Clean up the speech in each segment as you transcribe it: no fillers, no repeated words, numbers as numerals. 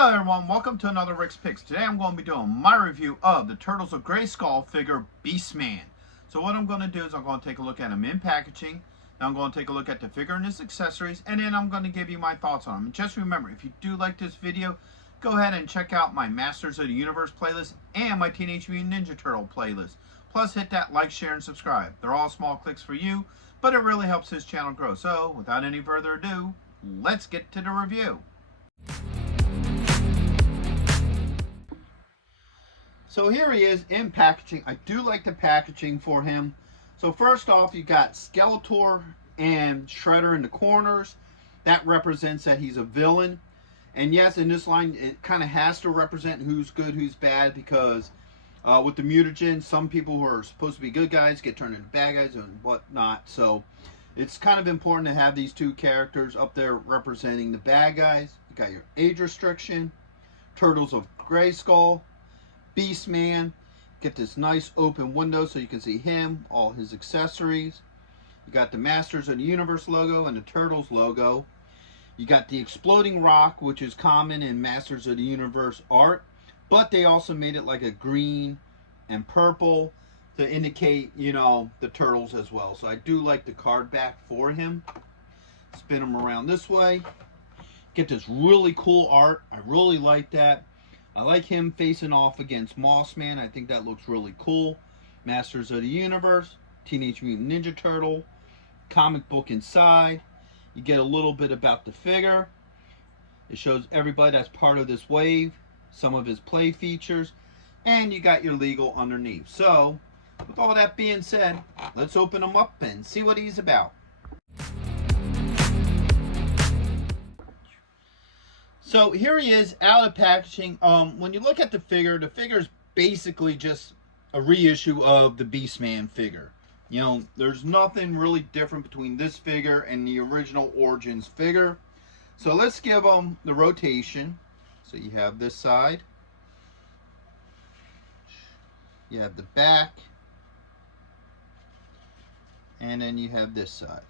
Hello everyone, welcome to another Rick's Picks. Today I'm going to be doing my review of the Turtles of Grayskull figure Beastman. So what I'm going to do is I'm going to take a look at him in packaging. Then I'm going to take a look at the figure and his accessories. And then I'm going to give you my thoughts on him. And just remember, if you do like this video, go ahead and check out my Masters of the Universe playlist and my Teenage Mutant Ninja Turtle playlist. Plus hit that like, share, and subscribe. They're all small clicks for you, but it really helps this channel grow. So without any further ado, let's get to the review. So here he is in packaging. I do like the packaging for him. So first off, you got Skeletor and Shredder in the corners. That represents that he's a villain. And yes, in this line, it kind of has to represent who's good, who's bad, because with the mutagen, some people who are supposed to be good guys get turned into bad guys and whatnot. So it's kind of important to have these two characters up there representing the bad guys. You got your age restriction, Turtles of Grayskull, Beastman. Get this nice open window so you can see him, all his accessories. You got the Masters of the Universe logo and the Turtles logo. You got the exploding rock, which is common in Masters of the Universe art, but they also made it like a green and purple to indicate, you know, the turtles as well. So I do like the card back for him. Spin him around this way. Get this really cool art. I really like that. I like him facing off against Mossman. I think that looks really cool. Masters of the Universe, Teenage Mutant Ninja Turtle, comic book inside. You get a little bit about the figure. It shows everybody that's part of this wave, some of his play features, and you got your legal underneath. So, with all that being said, let's open him up and see what he's about. So here he is out of packaging. When you look at the figure is basically just a reissue of the Beastman figure. You know, there's nothing really different between this figure and the original Origins figure. So let's give them the rotation. So you have this side. You have the back. And then you have this side.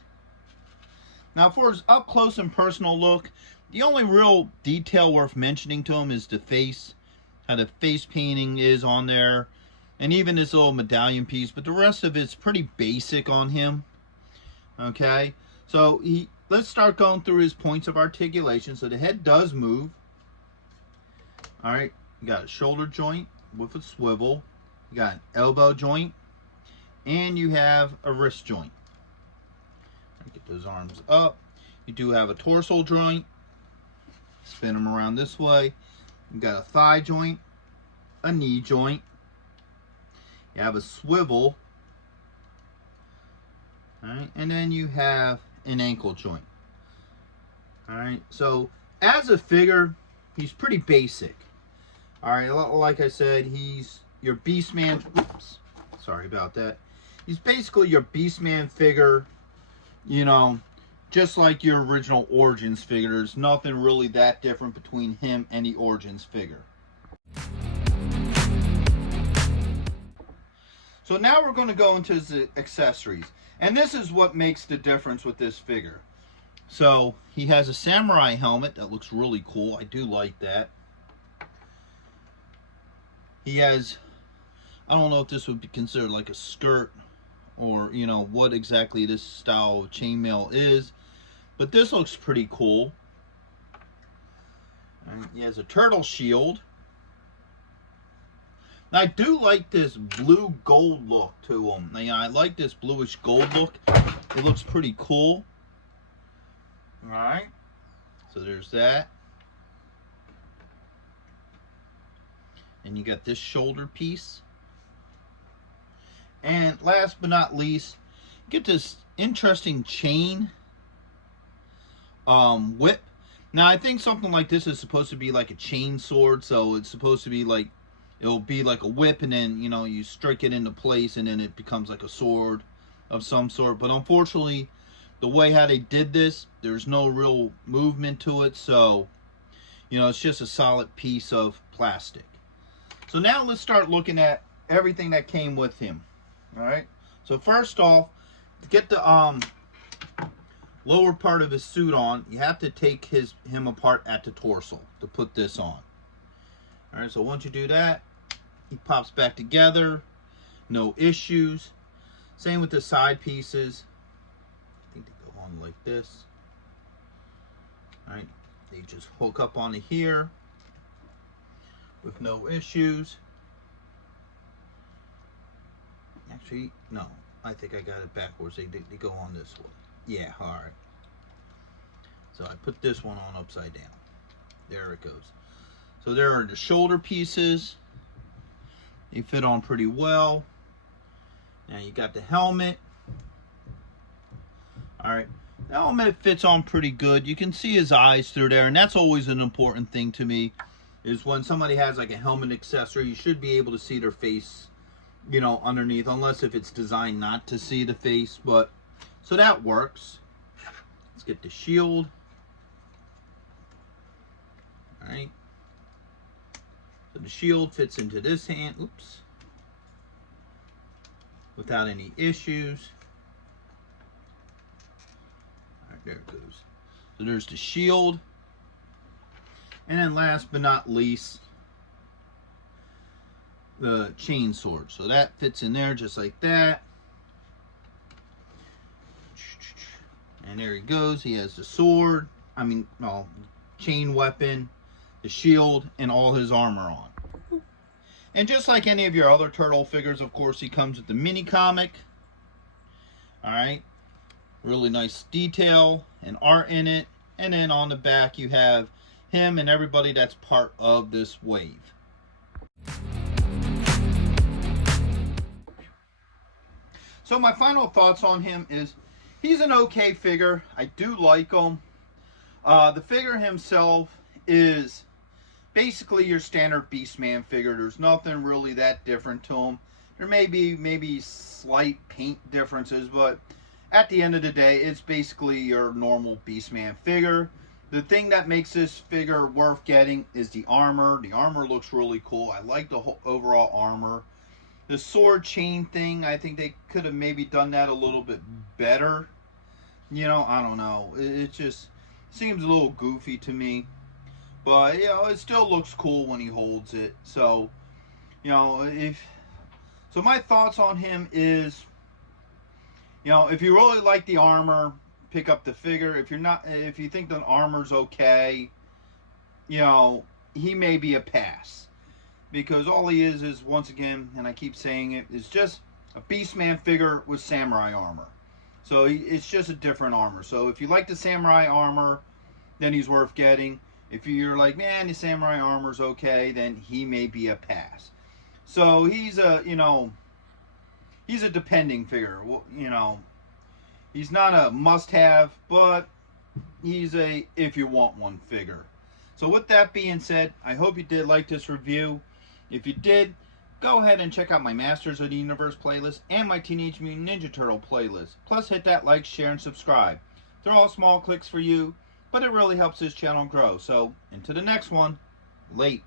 Now for his up close and personal look, the only real detail worth mentioning to him is the face, how the face painting is on there, and even this little medallion piece, but the rest of it's pretty basic on him. Okay, so let's start going through his points of articulation. So the head does move. All right, you got a shoulder joint with a swivel, you got an elbow joint, and you have a wrist joint. Get those arms up. You do have a torso joint. Spin them around this way. You got a thigh joint, a knee joint. You have a swivel. Alright, and then you have an ankle joint. Alright, so as a figure, he's pretty basic. Alright, like I said, he's your Beastman. Oops, sorry about that. He's basically your Beastman figure, you know, just like your original Origins figure. There's nothing really that different between him and the Origins figure. So now we're going to go into his accessories. And this is what makes the difference with this figure. So he has a samurai helmet that looks really cool. I do like that. He has, I don't know if this would be considered like a skirt or, you know, what exactly this style of chainmail is. But this looks pretty cool. And he has a turtle shield. Now, I do like this blue gold look to him. Now, I like this bluish gold look. It looks pretty cool. Alright. So there's that. And you got this shoulder piece. And last but not least, get this interesting chain whip. Now I think something like this is supposed to be like a chain sword, so it's supposed to be like, it'll be like a whip, and then, you know, you strike it into place and then it becomes like a sword of some sort. But unfortunately, the way how they did this, there's no real movement to it, so, you know, it's just a solid piece of plastic. So now let's start looking at everything that came with him. All right, so first off, to get the lower part of his suit on, you have to take him apart at the torso to put this on. All right, so once you do that, he pops back together, no issues. Same with the side pieces. I think they go on like this. All right, they just hook up onto here with no issues. Actually, no, I think I got it backwards. They go on this way. Yeah, all right. So I put this one on upside down. There it goes. So there are the shoulder pieces. They fit on pretty well. Now you got the helmet. All right, the helmet fits on pretty good. You can see his eyes through there, and that's always an important thing to me, is when somebody has like a helmet accessory, you should be able to see their face, you know, underneath, unless if it's designed not to see the face. But so that works. Let's get the shield. All right. So the shield fits into this hand. Oops. Without any issues. All right, there it goes. So there's the shield. And then last but not least, the chain sword. So that fits in there just like that. And there he goes. He has the sword. I mean, well, chain weapon, the shield, and all his armor on. And just like any of your other turtle figures, of course, he comes with the mini comic. All right. Really nice detail and art in it. And then on the back, you have him and everybody that's part of this wave. So my final thoughts on him is he's an okay figure. I do like him. The figure himself is basically your standard Beastman figure. There's nothing really that different to him. There may be maybe slight paint differences, but at the end of the day, it's basically your normal Beastman figure. The thing that makes this figure worth getting is the armor. The armor looks really cool. I like the whole overall armor. The sword chain thing, I think they could have maybe done that a little bit better. You know, I don't know. It just seems a little goofy to me. But, you know, it still looks cool when he holds it. So, you know, so my thoughts on him is, you know, if you really like the armor, pick up the figure. If you think the armor's okay, you know, he may be a pass. Because all he is once again, and I keep saying it, is just a Beastman figure with samurai armor. So it's just a different armor. So if you like the samurai armor, then he's worth getting. If you're like, man, the samurai armor's okay, then he may be a pass. So he's a, you know, he's a depending figure. Well, you know, he's not a must-have, but he's a if you want one figure. So with that being said, I hope you did like this review. If you did, go ahead and check out my Masters of the Universe playlist and my Teenage Mutant Ninja Turtle playlist. Plus hit that like, share, and subscribe. They're all small clicks for you, but it really helps this channel grow. So, into the next one. Late.